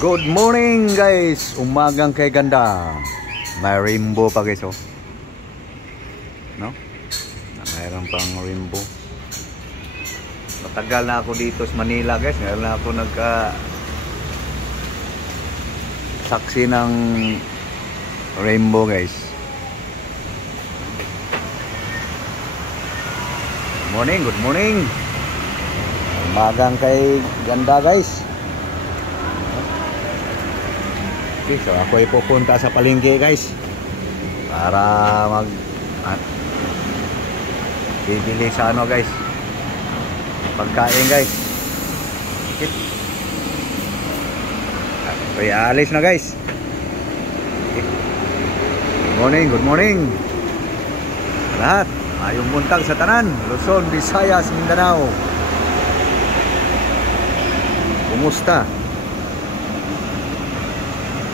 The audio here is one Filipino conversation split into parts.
Good morning guys, umagang kay ganda. May rainbow pa guys, oh. No? Mayroon pang rainbow. Matagal na ako dito sa Manila guys. Ngayon na ako saksi ng rainbow guys. Good morning. Umagang kay ganda guys. Okay, so ako ay pupunta sa palengke guys para bibili sa ano guys, pagkain guys. Okay. Okay, alis na guys. Okay. Good morning lahat. Ayong buntag sa tanan, Luzon, Visayas, Mindanao. Kumusta?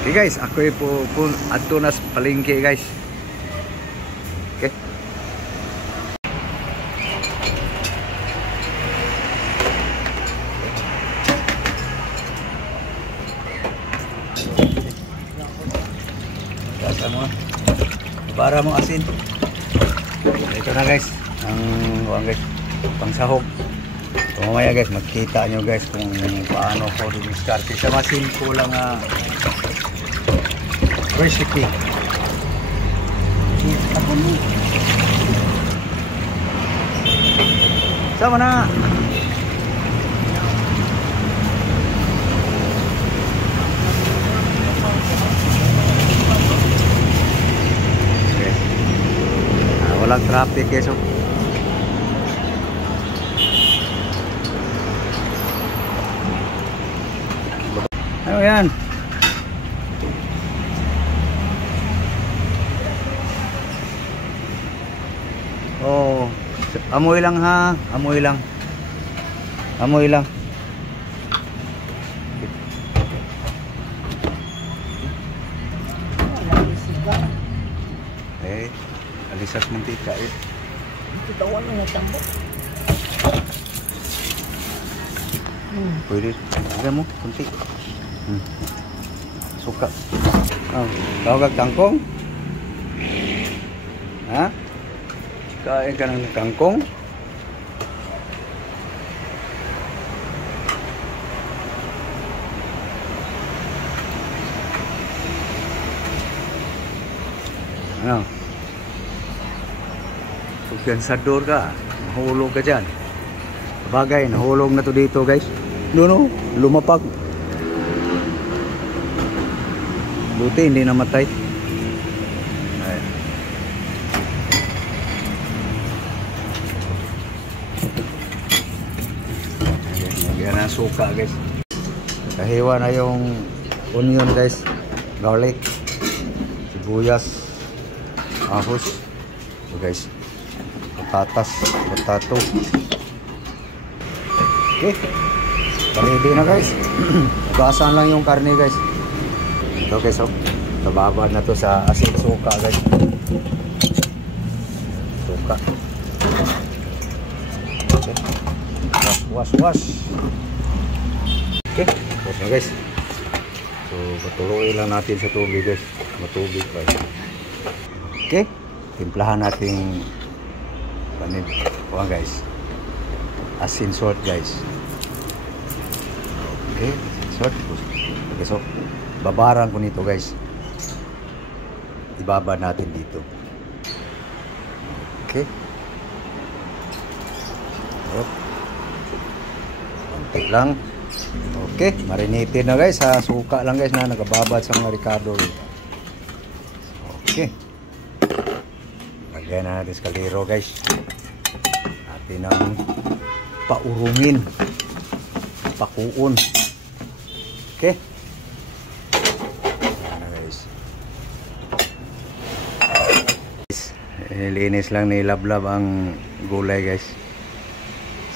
Okay guys, ako ay po adto na sa palengke guys. Okay. Kasa mo, para mo asin. Ito na guys, ang guys, pangsahog. So, mamaya guys, magkita nyo guys kung paano ko diskarte sa masin ko lang recipe. Sama na. Okay. Walang traffic guys. Ano yan? Oh, amoy lang ha, amoy lang. Amoy lang. Eh, alisas mantika eh. Ito tawon na tambok. Pwede, agad mo, kunti. Suka. Oh, tawag kangkong? Ha? Kain ka ng kangkong? Ano? Pagkansador ka, nahulog ka dyan. Bagay, nahulog na to dito guys. No, lumapag. Buti hindi namatay. Lagyan na suka guys. Kahiwa na yung onion guys, garlic, sibuyas, ahos. So guys, patatas, potato. Okay, ready na guys. Ugasan lang yung karne guys. Ito guys, so nababad na to sa asin suka guys. Suka. Okay. Wash. Okay, tapos na guys. So patuloy lang natin sa tubig guys. Matubig pa. Okay, timplahan natin panin. Kuha guys, asin salt guys. Okay, salt. Okay, so babaran ko nito guys. Ibaba natin dito. Okay. Konti lang. Okay, marinated na guys. Sa suka lang guys na nagababad sa mga ricado. Okay. Lagyan na natin sa kaliro guys. Natin ang paurungin. Pakuon. Okay. Linis lang nilablab ang gulay guys.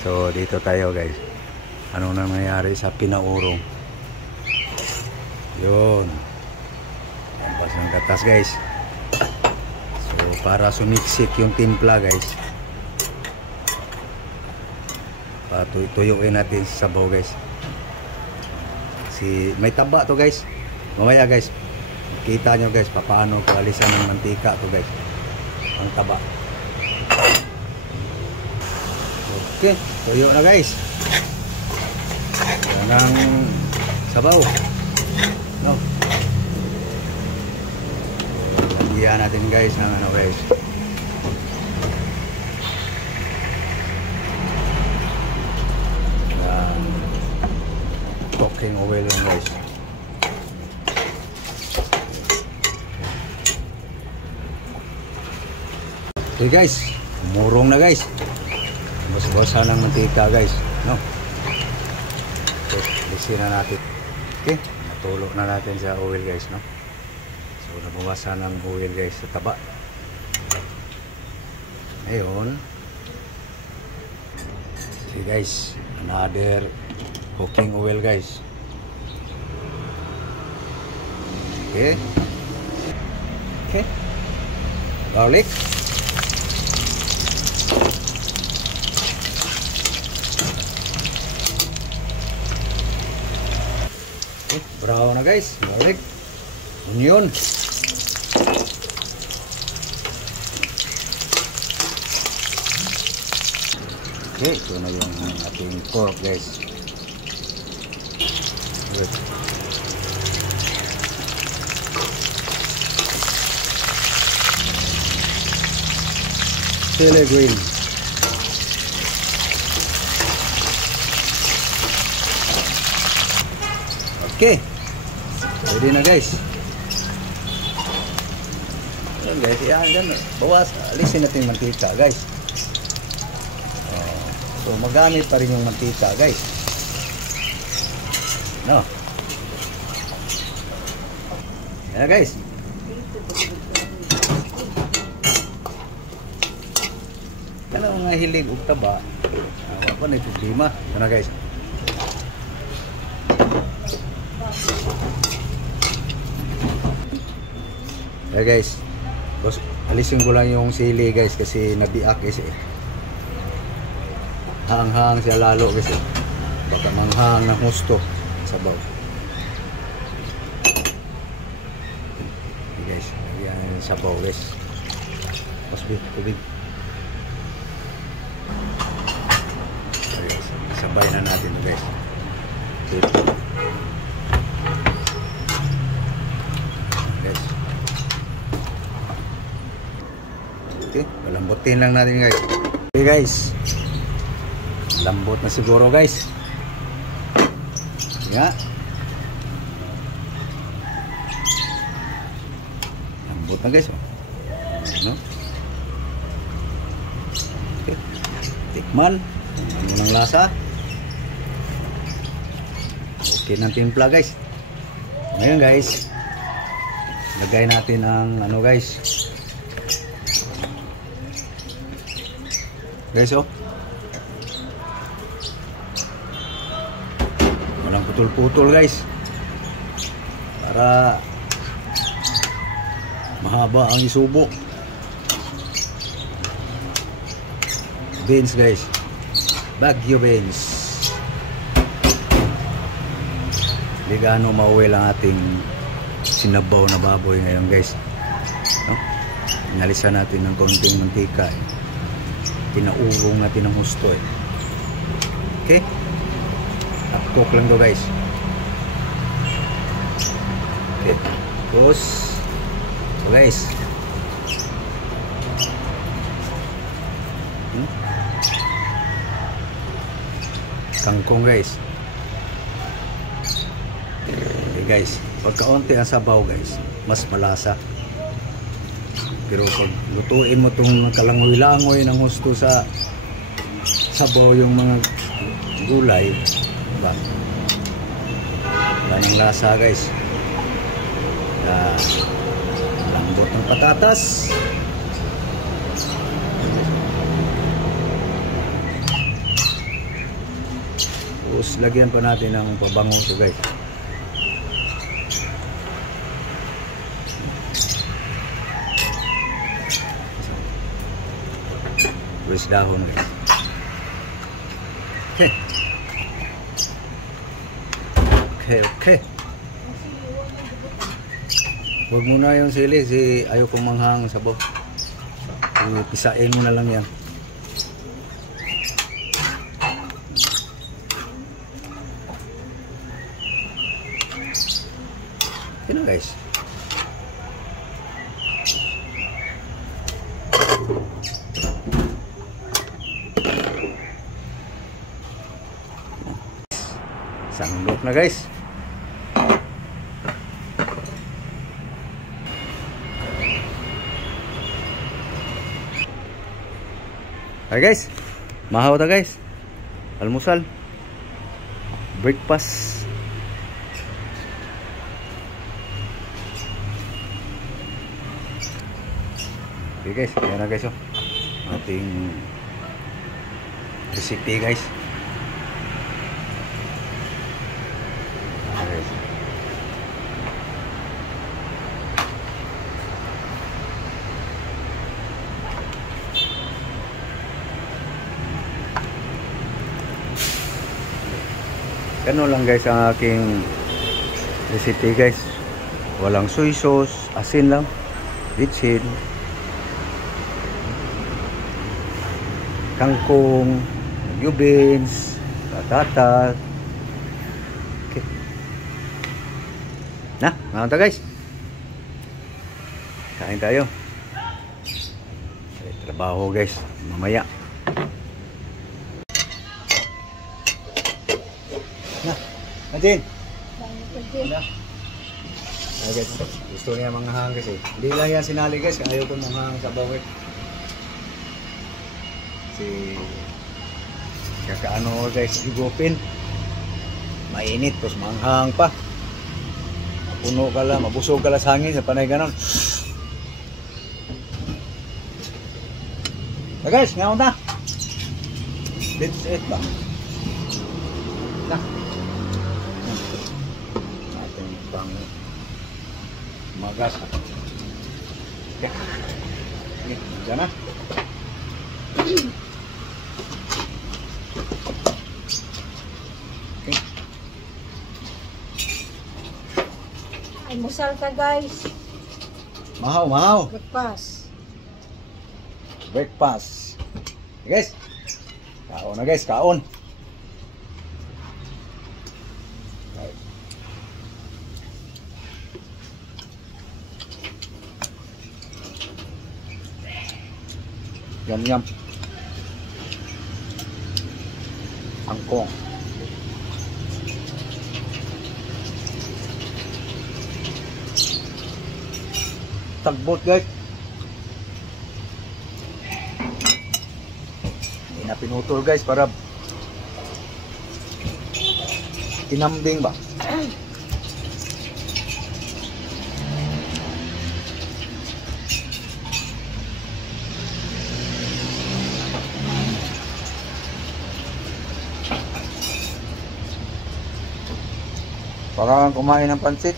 So dito tayo guys. Ano na nangyari sa pinaurong? Yun. Lampas ng gatas guys. So para sumiksik yung timpla guys. Patuyuin natin sa sabaw guys. Kasi may taba to guys. Mamaya guys, kita nyo guys paano kaalisan ng mantika to guys. Ang taba. Okay, tuyo na guys. Yan ang sabaw. No. Lagyan natin guys ng ano guys. Cooking oil lang guys. Okay guys, murong na guys. Basa-basa ng mantika guys, no? Okay, lisin na natin. Okay, natulo na natin sa oil guys, no? So nababasa ng oil guys sa taba. Ngayon, okay guys, another cooking oil guys. Okay. Okay. Garlic. Okay, brown na guys. Garlic. Onion. Okay, ito na yung ating pork guys. Good. Chili green. Okay. Ready na guys. Ayan guys, yan. Bawas, alisin natin yung mantika guys. So magamit pa rin yung mantika guys. No. Yan guys. Yan ang mga hilig ug taba. Apa na problema. Yan na guys. Yan guys. Bos, alisin ko lang yung sili guys kasi nabiak kasi. Hang-hang siya lalo kasi. Baka manghang ng gusto. Sabaw. Okay guys, yan sabaw guys. Tubig. Okay, sabay na natin guys. Okay. Guys. Okay, palambutin lang natin guys. Okay guys. Lambot na siguro guys. Ya. Lambot na guys. No? Okay. Tikman. Ano ng lasa? Okay ng timpla guys. Ngayon guys, lagay natin ang ano guys. Guys oh. Walang putol-putol guys. Para mahaba ang isubo. Beans guys. Baguio beans. Hindi gaano mauwi lang ating sinabaw na baboy ngayon guys. No? Inalisan natin ng konting mantika. Pinaurong natin ng husto eh. Okay? Cook lang to guys. Okay. Tapos guys. Kangkong guys. Okay guys. Pagkaunti ang sabaw guys, mas malasa. Pero pag lutuin mo itong kalangoy-langoy ng husto sa sabaw yung mga gulay, diba? Wala ng lasa guys. Lambot ng patatas. Tapos lagyan pa natin ng pabango ito guys. Terus dahon guys. Okay. Okay, okay. Huwag mo na yung sili, ayaw kong manghang sabaw. Pisain mo na lang yan. Okay na guys. Sanggok na guys. Hi guys. Mahaw ta guys. Almusal. Breakfast. Okay guys, ayan na guys oh. Ating recipe guys. Ganun lang guys ang aking recipe guys. Walang soy sauce, asin lang, bitchin, kangkong, new beans, patata. Okay. Na, mga guys. Kain tayo. Trabaho guys, mamaya. Ajin. Na. Ay guys, gusto niya manghang guys eh. Hindi lang yan sinali guys, ayaw ko manghang sa bawit. Kakaano guys, igupin. Mainit, tapos manghang pa. Puno ka lang, mabusog ka lang sa hangin, sa panay ganon. Na guys, ngayon na. Let's eat ba? Na. Magas. Ya. Ini sana. Okay. Almusal ka guys. Mahaw. Breakfast. Breakfast. Guys. Kaon na guys, kaon. Yum. Angkong. Tagbot guys. Hindi na pinutol guys para tinambing ba? Parang kumain ng pansit.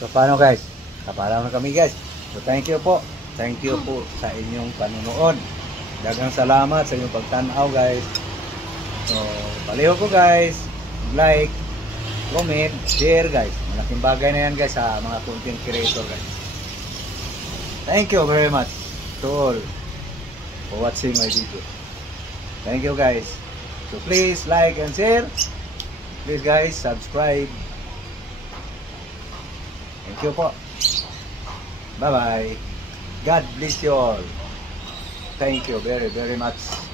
So paano guys? Kapala na kami guys. So thank you po. Thank you po sa inyong panunood. Daghang salamat sa inyong pagtanaw guys. So paliho ko guys. Like, comment, share guys. Malaking bagay na yan guys sa mga content creator guys. Thank you very much to all for watching my video. Thank you guys. So please like and share. Please guys subscribe. Thank you po. Bye-bye. God bless you all. Thank you very, very much.